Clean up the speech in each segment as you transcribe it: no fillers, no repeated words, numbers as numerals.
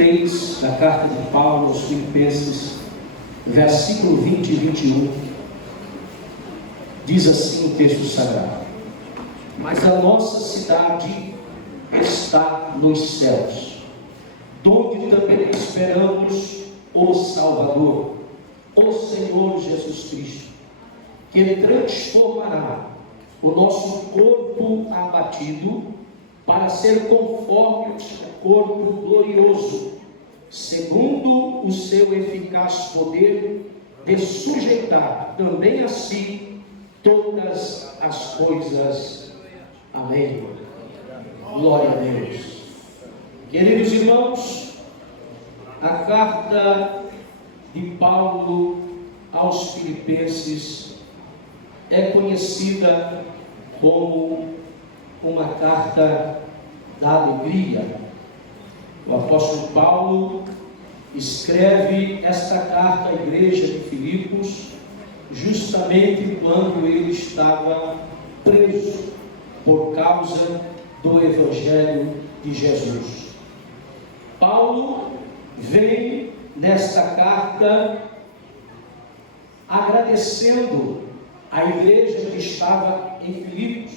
3 da carta de Paulo aos Filipenses, versículo 20 e 21, diz assim o texto sagrado: mas a nossa cidade está nos céus, donde também esperamos o Salvador, o Senhor Jesus Cristo, que transformará o nosso corpo abatido para ser conforme o corpo glorioso, segundo o seu eficaz poder de sujeitar também a si todas as coisas. Amém. Glória a Deus. Queridos irmãos, a carta de Paulo aos Filipenses é conhecida como uma carta da alegria. O apóstolo Paulo escreve esta carta à igreja de Filipos justamente quando ele estava preso por causa do Evangelho de Jesus. Paulo vem nesta carta agradecendo a igreja que estava em Filipos,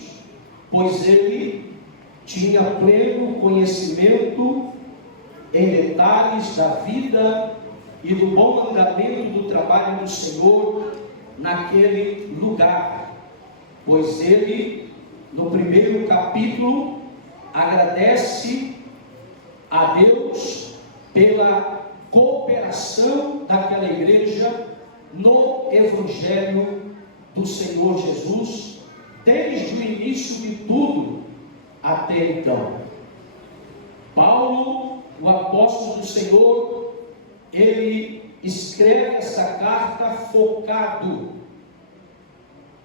pois ele tinha pleno conhecimento em detalhes da vida e do bom andamento do trabalho do Senhor naquele lugar, pois ele, no primeiro capítulo, agradece a Deus pela cooperação daquela igreja no Evangelho do Senhor Jesus, desde o início de tudo até então. Paulo, o apóstolo do Senhor, ele escreve essa carta focado,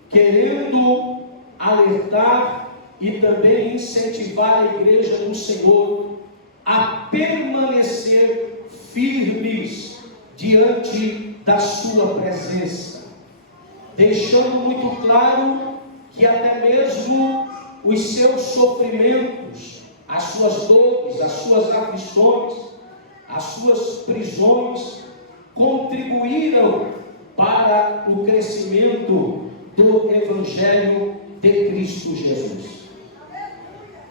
querendo alertar e também incentivar a igreja do Senhor a permanecer firmes diante da sua presença, deixando muito claro que até mesmo os seus sofrimentos, as suas dores, as suas aflições, as suas prisões contribuíram para o crescimento do Evangelho de Cristo Jesus.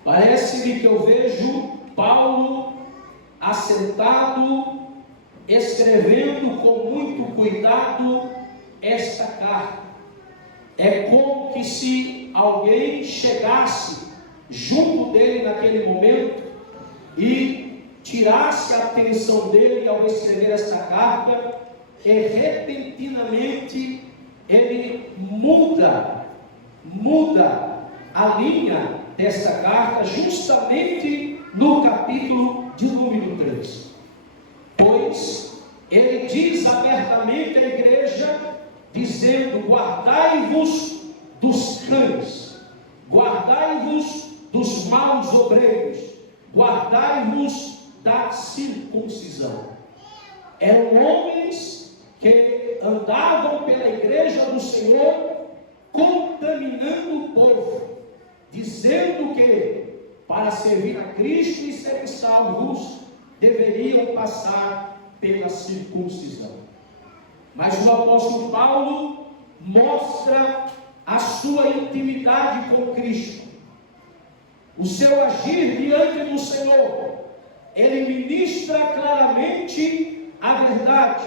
Parece-me que eu vejo Paulo assentado, escrevendo com muito cuidado esta carta. É como que se alguém chegasse junto dele naquele momento e tirasse a atenção dele ao escrever esta carta, e repentinamente ele muda a linha desta carta, justamente no capítulo de número 3. Pois ele diz abertamente à igreja, dizendo: guardai-vos dos cães, guardai-vos dos maus obreiros, guardai-vos da circuncisão. Eram homens que andavam pela igreja do Senhor contaminando o povo, dizendo que para servir a Cristo e serem salvos deveriam passar pela circuncisão. Mas o apóstolo Paulo mostra a sua intimidade com Cristo, o seu agir diante do Senhor. Ele ministra claramente a verdade,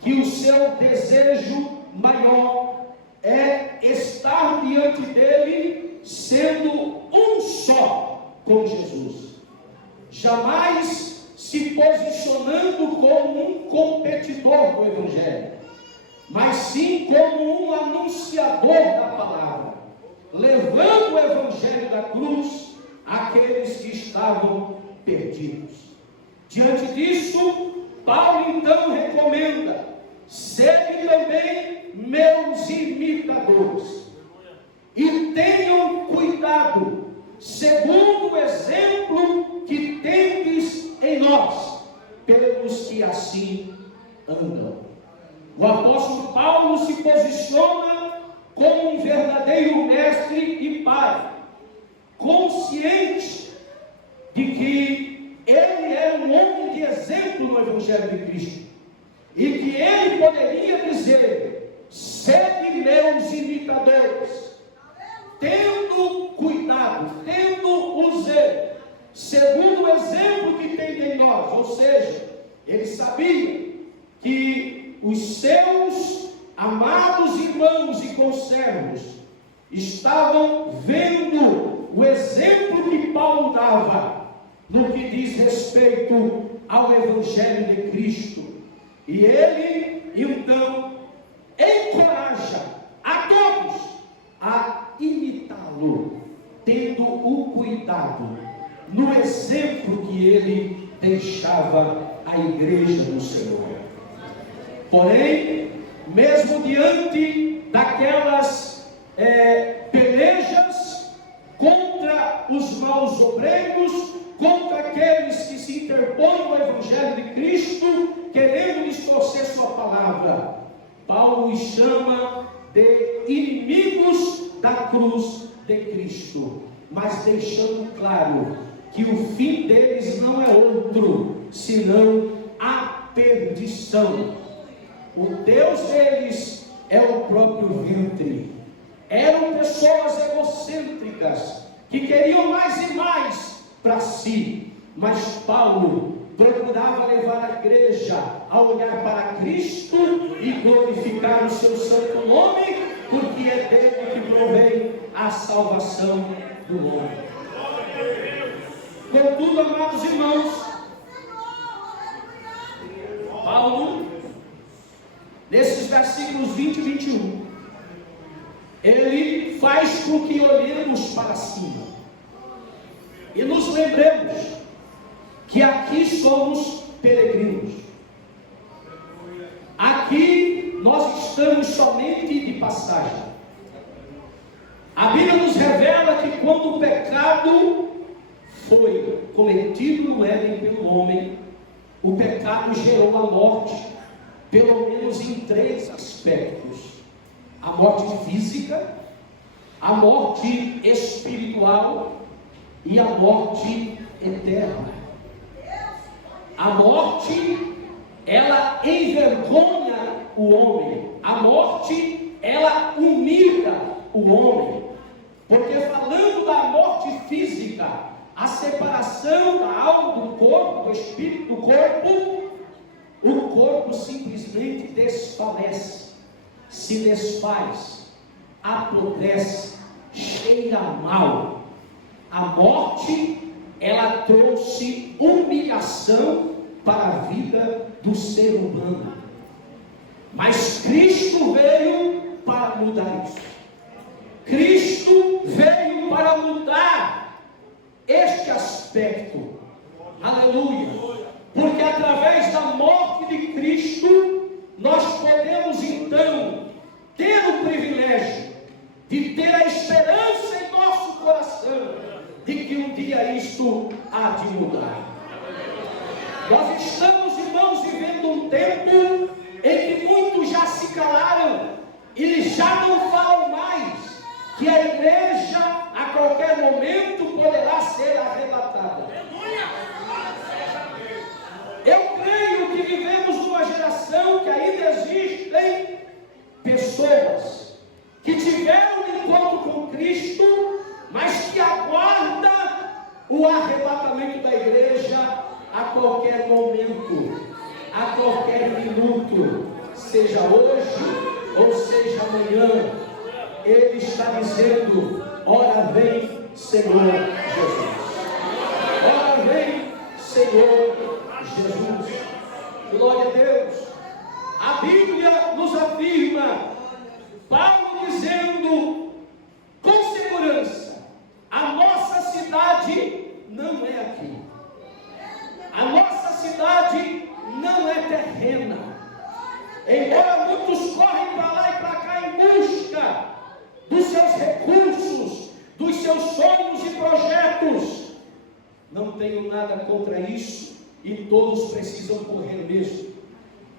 que o seu desejo maior é estar diante dele sendo um só com Jesus, jamais se posicionando como um competidor do Evangelho, mas sim como um anunciador da palavra, levando o Evangelho da cruz àqueles que estavam perdidos. Diante disso, Paulo então recomenda: sede também meus imitadores, e tenham cuidado, segundo o exemplo que tendes em nós, pelos que assim andam. O apóstolo Paulo se posiciona como um verdadeiro mestre e pai, consciente de que ele é um homem de de exemplo no Evangelho de Cristo. E que ele poderia dizer: sede meus imitadores, tendo cuidado, tendo o zelo, segundo o exemplo que tem em nós. Ou seja, ele sabia que os seus amados irmãos e conservos estavam vendo o exemplo que Paulo dava no que diz respeito ao Evangelho de Cristo. E ele, então, encoraja a todos a imitá-lo, tendo o cuidado no exemplo que ele deixava à igreja do Senhor. Porém, mesmo diante daquelas pelejas contra os maus obreiros, contra aqueles que se interpõem no Evangelho de Cristo, querendo distorcer sua palavra, Paulo os chama de inimigos da cruz de Cristo, mas deixando claro que o fim deles não é outro, senão a perdição. O Deus deles é o próprio ventre. Eram pessoas egocêntricas, que queriam mais e mais para si, mas Paulo procurava levar a igreja a olhar para Cristo e glorificar o seu santo nome, porque é dele que provém a salvação do homem. Contudo, amados irmãos, Paulo, nesses versículos 20 e 21, ele faz com que olhemos para cima e nos lembremos que aqui somos peregrinos. Aqui nós estamos somente de passagem. A Bíblia nos revela que quando o pecado foi cometido no Éden pelo homem, o pecado gerou a morte, pelo menos em 3 aspectos: a morte física, a morte espiritual e a morte eterna. A morte, ela envergonha o homem. A morte, ela humilha o homem. Porque falando da morte física, a separação da alma do corpo, do espírito do corpo, o corpo simplesmente desfalece, se desfaz, apodrece, cheira mal. A morte, ela trouxe humilhação para a vida do ser humano. Mas Cristo veio para mudar isso. Cristo veio para mudar este aspecto. Aleluia. Porque através da morte de Cristo, nós podemos então ter o privilégio de ter a esperança em nosso coração de que um dia isto há de mudar. Nós estamos, irmãos, vivendo um tempo em que muitos já se calaram e já não falam mais que a igreja a qualquer momento poderá ser arrebatada. Eu creio que vivemos numa geração que ainda existem pessoas que tiveram um encontro com Cristo, mas que aguarda o arrebatamento da igreja a qualquer momento, a qualquer minuto, seja hoje ou seja amanhã. Ele está dizendo: ora vem, Senhor Jesus. Ora vem, Senhor Jesus. Glória a Deus. A Bíblia nos afirma, Paulo dizendo com segurança: a nossa cidade não é aqui. A nossa cidade não é terrena. Embora muitos correm para lá e para cá em busca dos seus recursos, dos seus sonhos e projetos, não tenho nada contra isso, e todos precisam correr mesmo.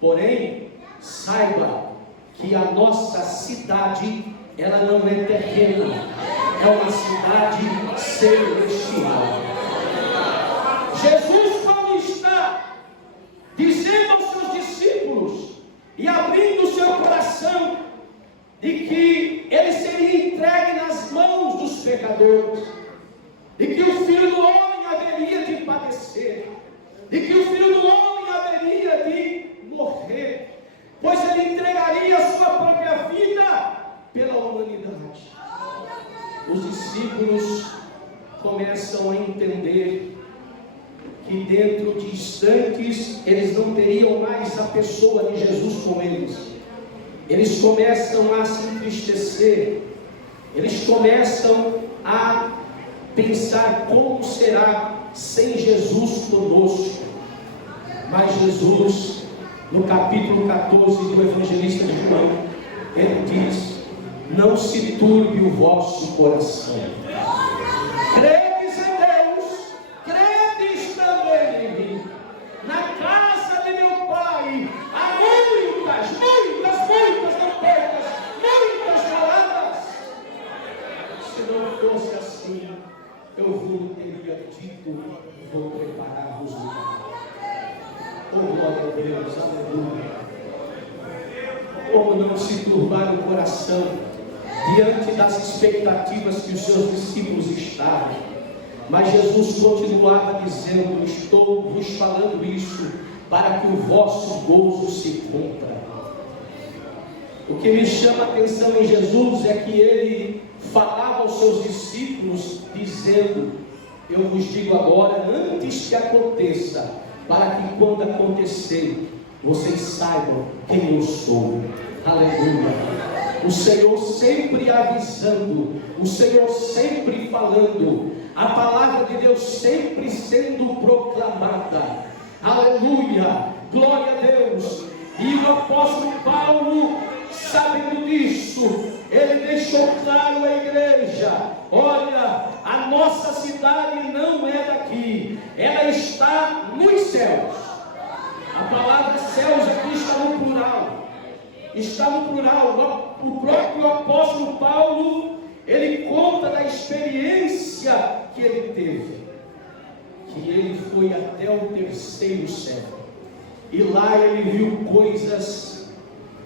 Porém, saiba que a nossa cidade, ela não é terrena, é uma cidade celestial. Jesus, quando está pecadores, e que o Filho do Homem haveria de padecer, e que o Filho do Homem haveria de morrer, pois ele entregaria a sua própria vida pela humanidade. Os discípulos começam a entender que dentro de instantes eles não teriam mais a pessoa de Jesus com eles. Eles começam a se entristecer, eles começam a pensar como será sem Jesus conosco. Mas Jesus, no capítulo 14 do Evangelista de João, ele diz: não se turbe o vosso coração. Credes em Deus, credes também em mim. Na casa de meu Pai há muitas, não poucas, muitas moradas. Se não fosse assim, eu vos teria dito: vou preparar-vos um lugar. Oh, glória a Deus, aleluia. Como não se turbar o coração diante das expectativas que os seus discípulos estavam? Mas Jesus continuava dizendo: estou vos falando isso para que o vosso gozo se cumpra. O que me chama a atenção em Jesus é que ele falava aos seus discípulos dizendo: eu vos digo agora, antes que aconteça, para que quando acontecer, vocês saibam quem eu sou. Aleluia. O Senhor sempre avisando, o Senhor sempre falando, a palavra de Deus sempre sendo proclamada. Aleluia, glória a Deus. E o apóstolo Paulo, sabendo disso, ele deixou claro à igreja: olha, a nossa cidade não é daqui, ela está nos céus. A palavra céus aqui está no plural. Está no plural. O próprio apóstolo Paulo, ele conta da experiência que ele teve, que ele foi até o terceiro céu, e lá ele viu coisas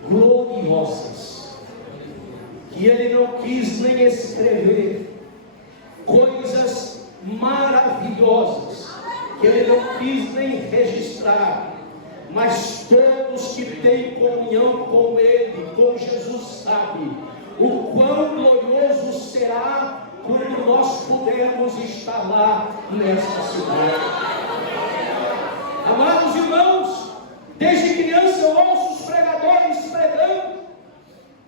gloriosas, que ele não quis nem escrever, coisas maravilhosas, que ele não quis nem registrar. Mas todos que têm comunhão com Ele, com Jesus, sabem o quão glorioso será quando nós pudermos estar lá nesta cidade. Amados irmãos, desde criança eu ouço os pregadores pregando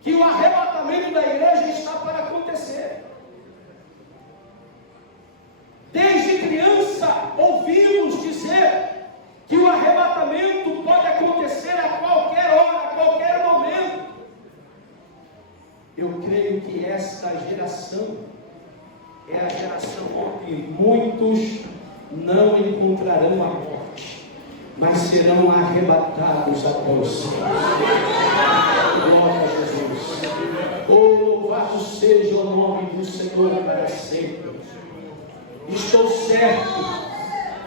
que o arrebatamento da igreja está para acontecer. Desde criança ouvimos dizer que o arrebatamento pode acontecer a qualquer hora, a qualquer momento. Eu creio que esta geração é a geração onde muitos não encontrarão a morte, mas serão arrebatados até o céu. Glória a Jesus. Oh, louvado seja o nome do Senhor para sempre. Estou certo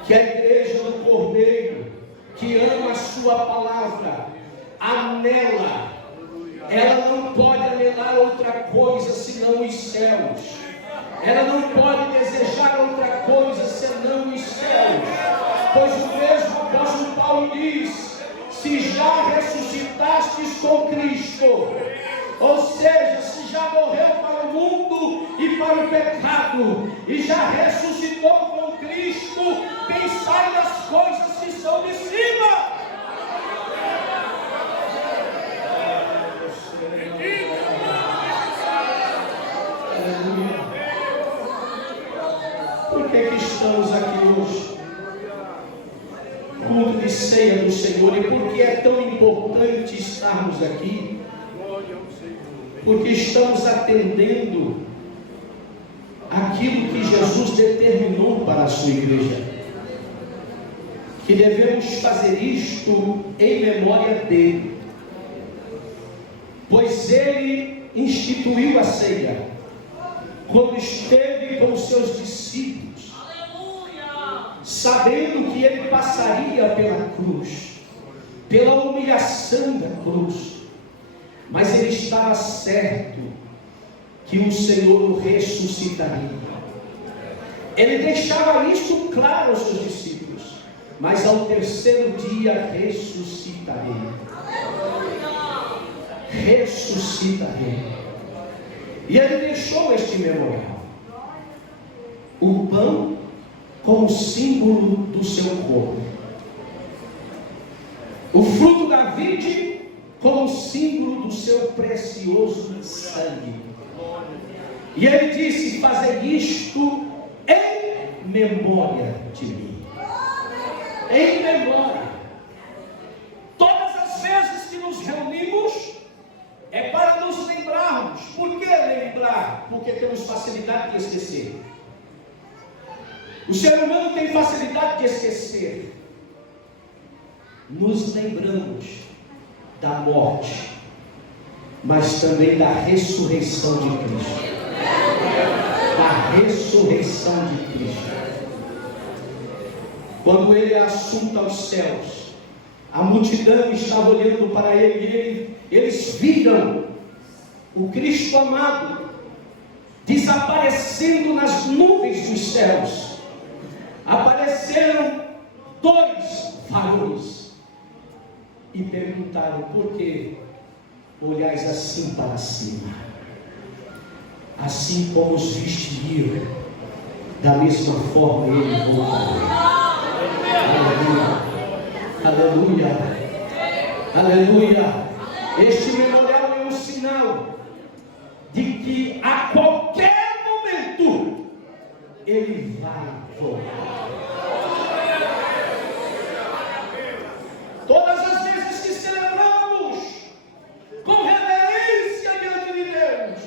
que a igreja do Cordeiro, que ama a sua palavra, anela, ela não pode anelar outra coisa senão os céus. Ela não pode desejar outra coisa senão os céus. Pois o mesmo apóstolo Paulo diz: se já ressuscitastes com Cristo, ou seja, se já morreu para o mundo e para o pecado, e já ressuscitou com Cristo, pensai nas coisas que são de cima. Por que estamos aqui hoje? Culto de ceia do Senhor. E por que é tão importante estarmos aqui? Porque estamos atendendo aquilo que Jesus determinou para a sua igreja, que devemos fazer isto em memória dele, pois ele instituiu a ceia quando esteve com os seus discípulos, sabendo que ele passaria pela cruz, pela humilhação da cruz, mas ele estava certo que o Senhor o ressuscitaria. Ele deixava isto claro aos seus discípulos: mas ao terceiro dia ressuscitarei. Ressuscitarei. E ele deixou este memorial: o pão como símbolo do seu corpo, o fruto da vide como símbolo do seu precioso sangue. E ele disse: fazei isto em memória de mim. Em memória. Todas as vezes que nos reunimos é para nos lembrarmos. Por que lembrar? Porque temos facilidade de esquecer. O ser humano tem facilidade de esquecer. Nos lembramos da morte, mas também da ressurreição de Cristo. Da ressurreição de Cristo. Quando ele é assunto aos céus, a multidão estava olhando para ele, e eles viram o Cristo amado desaparecendo nas nuvens dos céus. Apareceram dois varões e perguntaram: por que olhais assim para cima? Assim como os viste ir, da mesma forma ele voltará. Aleluia, aleluia, aleluia. Este memorial é um sinal de que a qualquer momento ele vai voltar. Todas as vezes que celebramos com reverência diante de Deus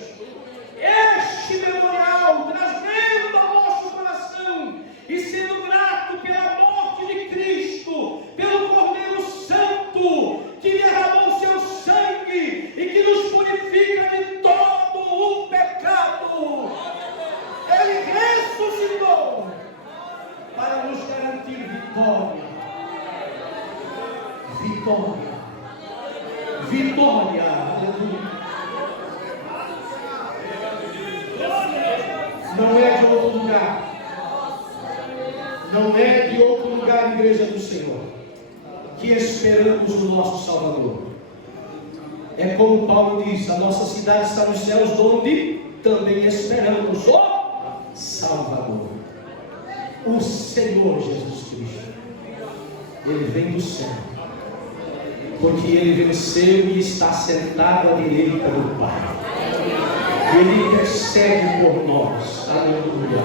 este memorial, trazendo ao nosso coração e sendo grato pela morte de Cristo, pelo Cordeiro Santo que derramou seu sangue e que nos purifica de todo o pecado. Ele ressuscitou para nos garantir vitória. Vitória, vitória, aleluia. Não é de outro lugar, não é de outro lugar, igreja do Senhor, que esperamos o nosso Salvador. É como Paulo diz: a nossa cidade está nos céus, onde também esperamos o Salvador, o Senhor Jesus Cristo. Ele vem do céu, porque ele venceu e está sentado à direita do Pai. Ele intercede por nós. Aleluia.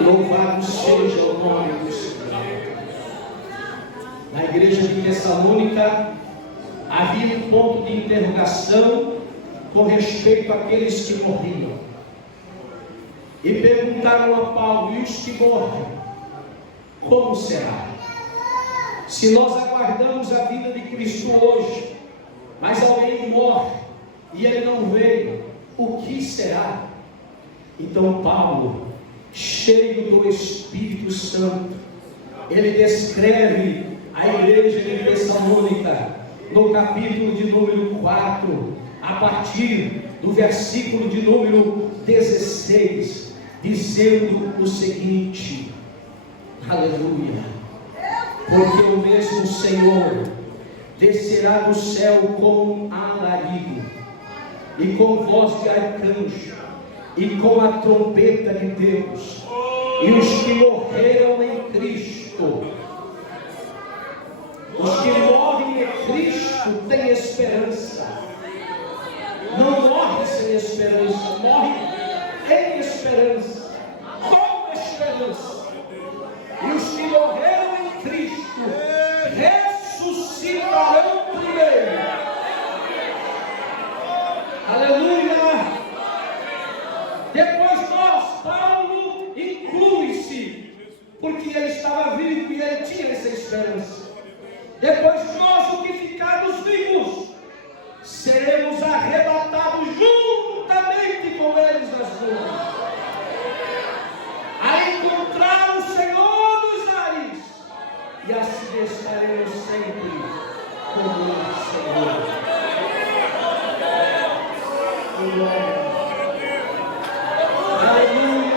Louvado seja o nome do Senhor. Na igreja de Tessalônica havia um ponto de interrogação com respeito àqueles que morriam. E perguntaram a Paulo: e os que morrem, como será? Se nós aguardamos a vida de Cristo hoje, mas alguém morre e ele não veio, o que será? Então Paulo, cheio do Espírito Santo, ele descreve a igreja de Tessalônica no capítulo de número 4, a partir do versículo de número 16, dizendo o seguinte: aleluia, porque o mesmo Senhor descerá do céu com um alarido, e com voz de arcanjo, e com a trombeta de Deus, e os que morreram em Cristo, os que morrem em Cristo têm esperança. Não morre sem esperança, morre em esperança, com esperança. E os que morreram em Cristo ressuscitarão primeiro. Aleluia! Depois nós, Paulo inclui-se, porque ele estava vivo e ele tinha essa esperança. Depois nós, o que ficarmos vivos, seremos arrebatados juntamente com eles nas nuvens, a encontrar o Senhor nos ares, e assim estaremos sempre com o Senhor. Aleluia!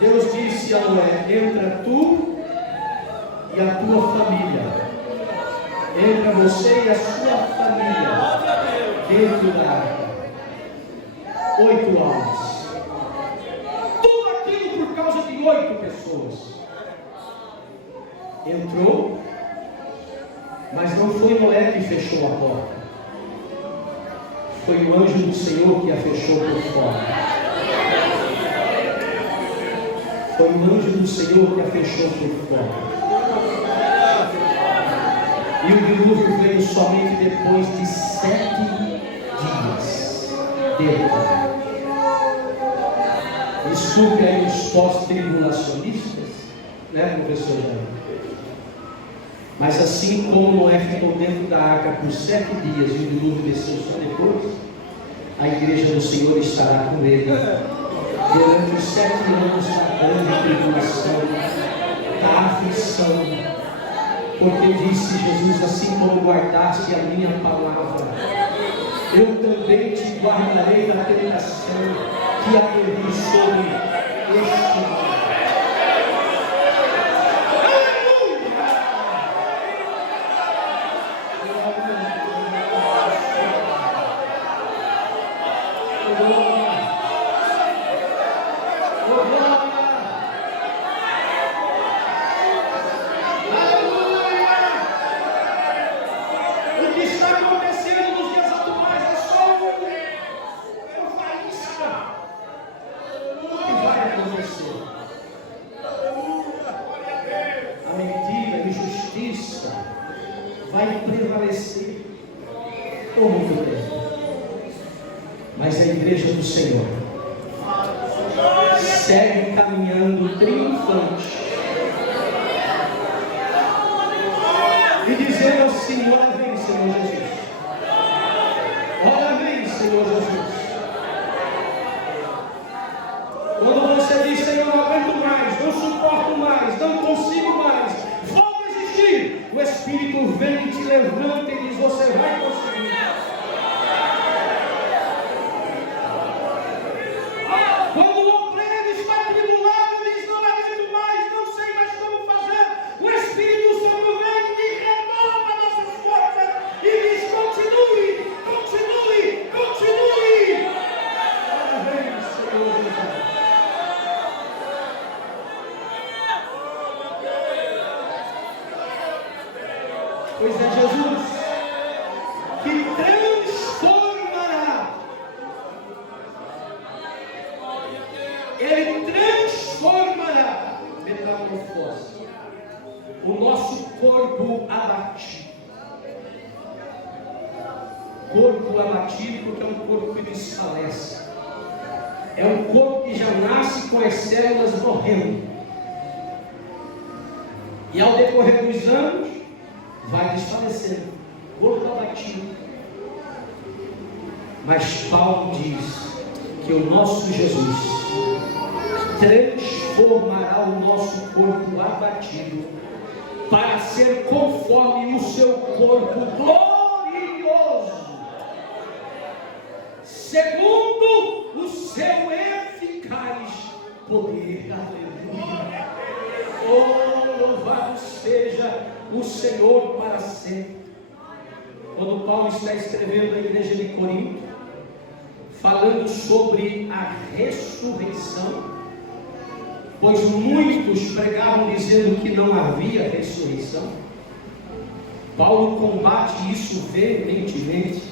Deus disse a Noé: entra tu e a tua família. Entra você e a sua família dentro da arca. 8 almas. Tudo aquilo por causa de 8 pessoas. Entrou, mas não foi Noé que fechou a porta. Foi o anjo do Senhor que a fechou por fora. Foi o anjo do Senhor que a fechou por fora. E o dilúvio veio somente depois de 7 dias dentro. Desculpe aí os pós-tribulacionistas, né, professor Jair? Mas assim como Noé ficou dentro da arca por 7 dias e o dilúvio desceu só depois, a igreja do Senhor estará com ele durante os 7 anos da grande tribulação, da aflição. Porque disse Jesus: assim como guardaste a minha palavra, eu também te guardarei da tentação que há de vir sobre este mundo. Vai prevalecer por muito tempo. Mas a igreja do Senhor segue caminhando triunfante e dizendo assim: ora vem, Senhor Jesus. Ora vem, Senhor Jesus. Quando você diz: Senhor, não aguento mais, não suporto mais, não consigo mais, vou desistir, o Espírito vem e te levanta e diz: você vai conseguir. Quando o obreiro está tribulado, diz: não aguento mais, não sei mais como fazer, o Espírito Santo vem e renova nossas forças e diz: continue, continue, continue. Ora vem, Senhor Jesus. Pois é Jesus que transformará. Ele transformará, metamorfose, o nosso corpo abatido. Corpo abatido porque é um corpo que desfalece. É um corpo que já nasce com as células morrendo. E ao decorrer dos anos, vai desfalecendo, corpo abatido. Mas Paulo diz que o nosso Jesus transformará o nosso corpo abatido para ser conforme o seu corpo glorioso, segundo o seu eficaz poder. Aleluia. Oh, louvado seja o Senhor para sempre. Quando Paulo está escrevendo à igreja de Corinto, falando sobre a ressurreição, pois muitos pregavam dizendo que não havia ressurreição, Paulo combate isso veementemente,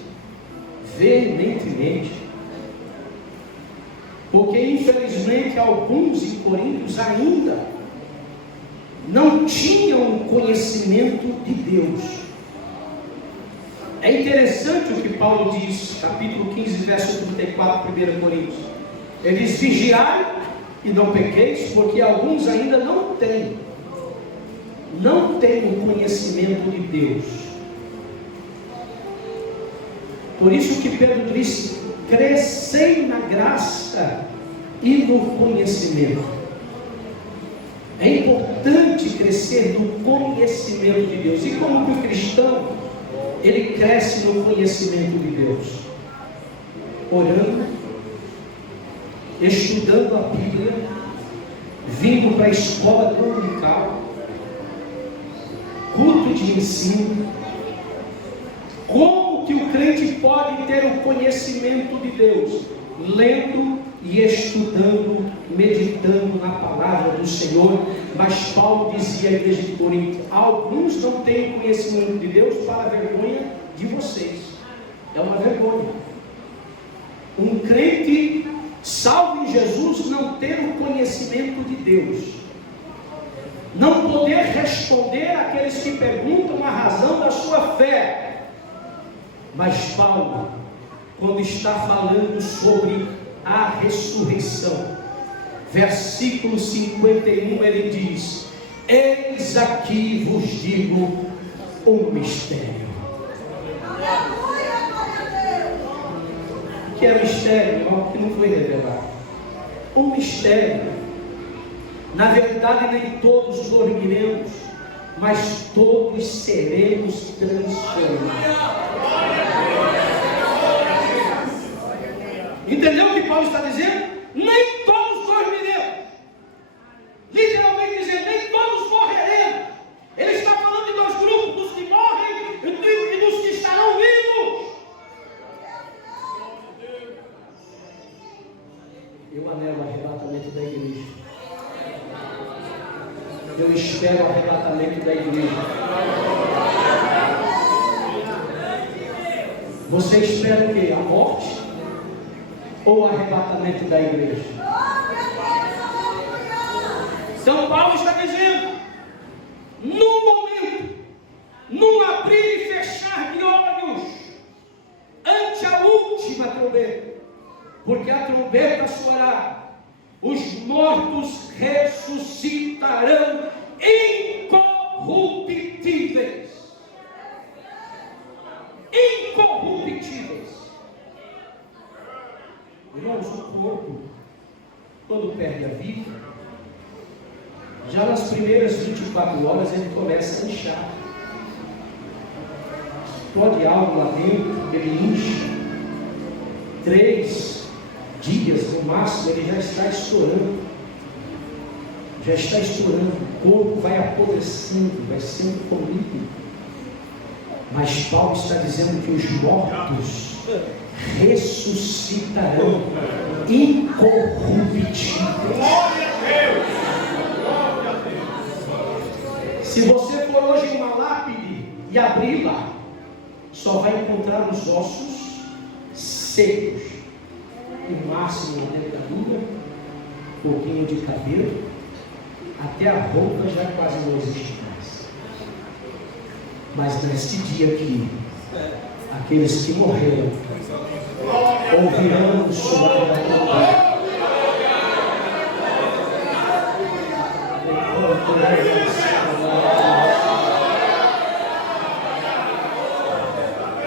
porque infelizmente alguns em Corinto ainda não tinham conhecimento de Deus. É interessante o que Paulo diz, capítulo 15, verso 34, 1 Coríntios. Ele diz: vigiai e não pequeis, porque alguns ainda não têm o conhecimento de Deus. Por isso que Pedro disse: crescei na graça e no conhecimento. É importante crescer no conhecimento de Deus. E como que o cristão, ele cresce no conhecimento de Deus? Orando, estudando a Bíblia, vindo para a escola dominical, culto de ensino. Como que o crente pode ter o conhecimento de Deus? Lendo e estudando, meditando na palavra do Senhor. Mas Paulo dizia à igreja de Corinto: alguns não têm conhecimento de Deus para a vergonha de vocês. É uma vergonha um crente salvo em Jesus não ter o conhecimento de Deus, não poder responder àqueles que perguntam a razão da sua fé. Mas Paulo, quando está falando sobre a ressurreição, versículo 51, ele diz: eis aqui vos digo um mistério. O que é mistério? Algo que não foi revelado. Um mistério. Na verdade, nem todos dormiremos, mas todos seremos transformados. Entendeu o que Paulo está dizendo? Nem todos dormiremos. Literalmente dizendo, nem todos morreremos. Ele está falando de dois grupos, dos que morrem e dos que estarão vivos. Eu anelo o arrebatamento da igreja. Eu espero o arrebatamento da igreja. Você espera o quê? A morte? Ou o arrebatamento da igreja? Então Paulo está dizendo, no momento, num abrir e fechar de olhos, ante a última trombeta, porque a trombeta soará, os mortos ressuscitarão incorruptíveis. Incorruptíveis. Irmãos, o corpo, quando perde a vida, já nas primeiras 24 horas ele começa a inchar. Explode algo lá dentro, ele incha. 3 dias no máximo ele já está estourando. Já está estourando. O corpo vai apodrecendo, vai sendo comido. Mas Paulo está dizendo que os mortos ressuscitarão incorruptíveis. Se você for hoje em uma lápide e abri-la, só vai encontrar os ossos secos, no máximo uma dentadura, um pouquinho de cabelo, até a roupa já quase não existe mais. Mas neste dia aqui, aqueles que morreram ouvirão o som da trombeta.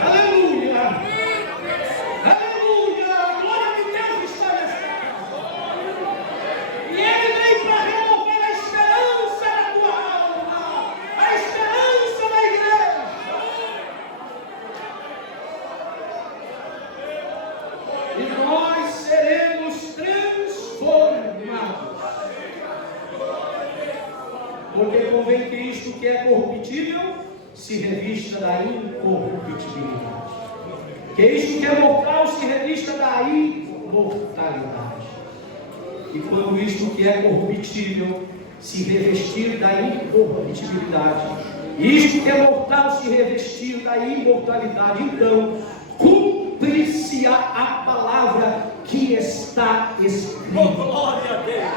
Aleluia! Aleluia! A glória de Deus está nessa casa. E Ele vem para renovar a esperança da tua alma, a esperança da igreja. E nós seremos transformados. Porque convém que isto que é corruptível se revista da incorruptibilidade. Que isto que é mortal se revista da imortalidade. E quando isto que é corruptível se revestir da incorruptibilidade, e isto que é mortal se revestir da imortalidade, então cumpre-se a palavra que está escrita. Glória a Deus!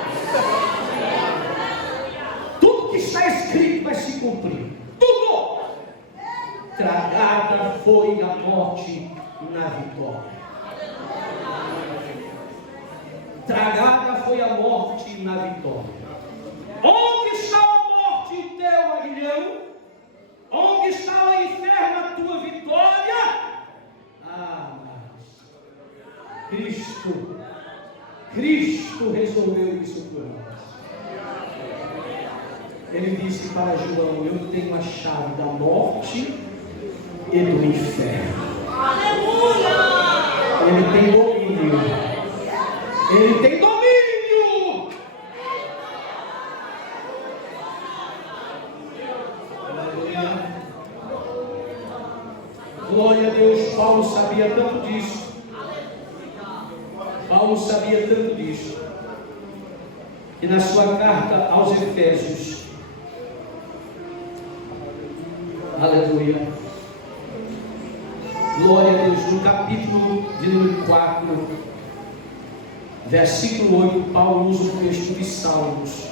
Tudo que está escrito vai se cumprir. Tudo! Tragada foi a morte na vitória. Tragada foi a morte na vitória. Onde está a morte, teu aguilhão? Onde está o inferno, a tua vitória? Ah, mas Cristo resolveu isso por nós. Ele disse para João: eu tenho a chave da morte e do inferno. Aleluia! Ele tem domínio. Ele tem domínio. sabia tanto disso. E na sua carta aos Efésios, aleluia, glória a Deus, no capítulo de número 4, versículo 8, Paulo usa o texto de Salmos,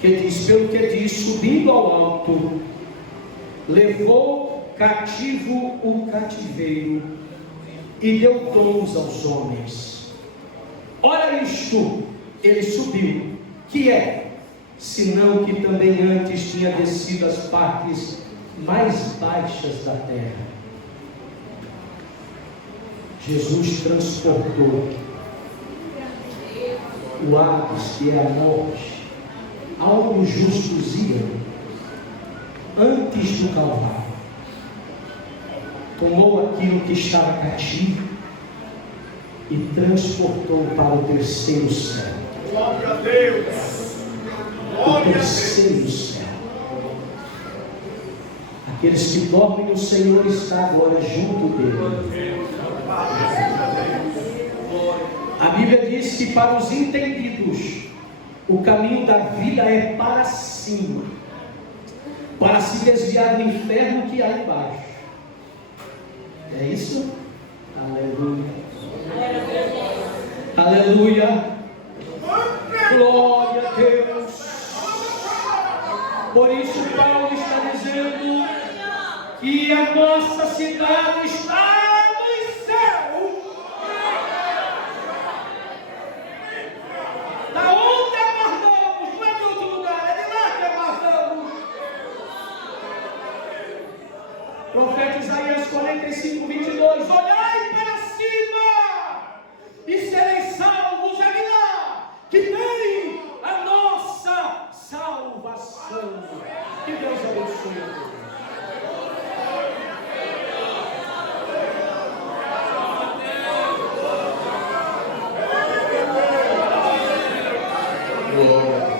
que diz: pelo que diz, subindo ao alto, levou cativo o cativeiro e deu dons aos homens. Ora isto, ele subiu, que é, senão que também antes tinha descido às partes mais baixas da terra. Jesus transportou o Hades, que é a morte, aonde os justos iam antes do Calvário. Tomou aquilo que estava cativo e transportou para o terceiro céu. Glória a Deus! O terceiro céu. Aqueles que dormem no Senhor está agora junto dele. A Bíblia diz que para os entendidos o caminho da vida é para cima, para se desviar do inferno que há embaixo. É isso? Aleluia. Aleluia. Glória a Deus. Por isso Paulo está dizendo que a nossa cidade está nos céus. Da onde aguardamos? Não é de outro lugar, é de lá que aguardamos. Profeta Isaías 45, 22. Olhai para cima e sereis salvos, é de lá que vem a nossa salvação. Que Deus abençoe a todos.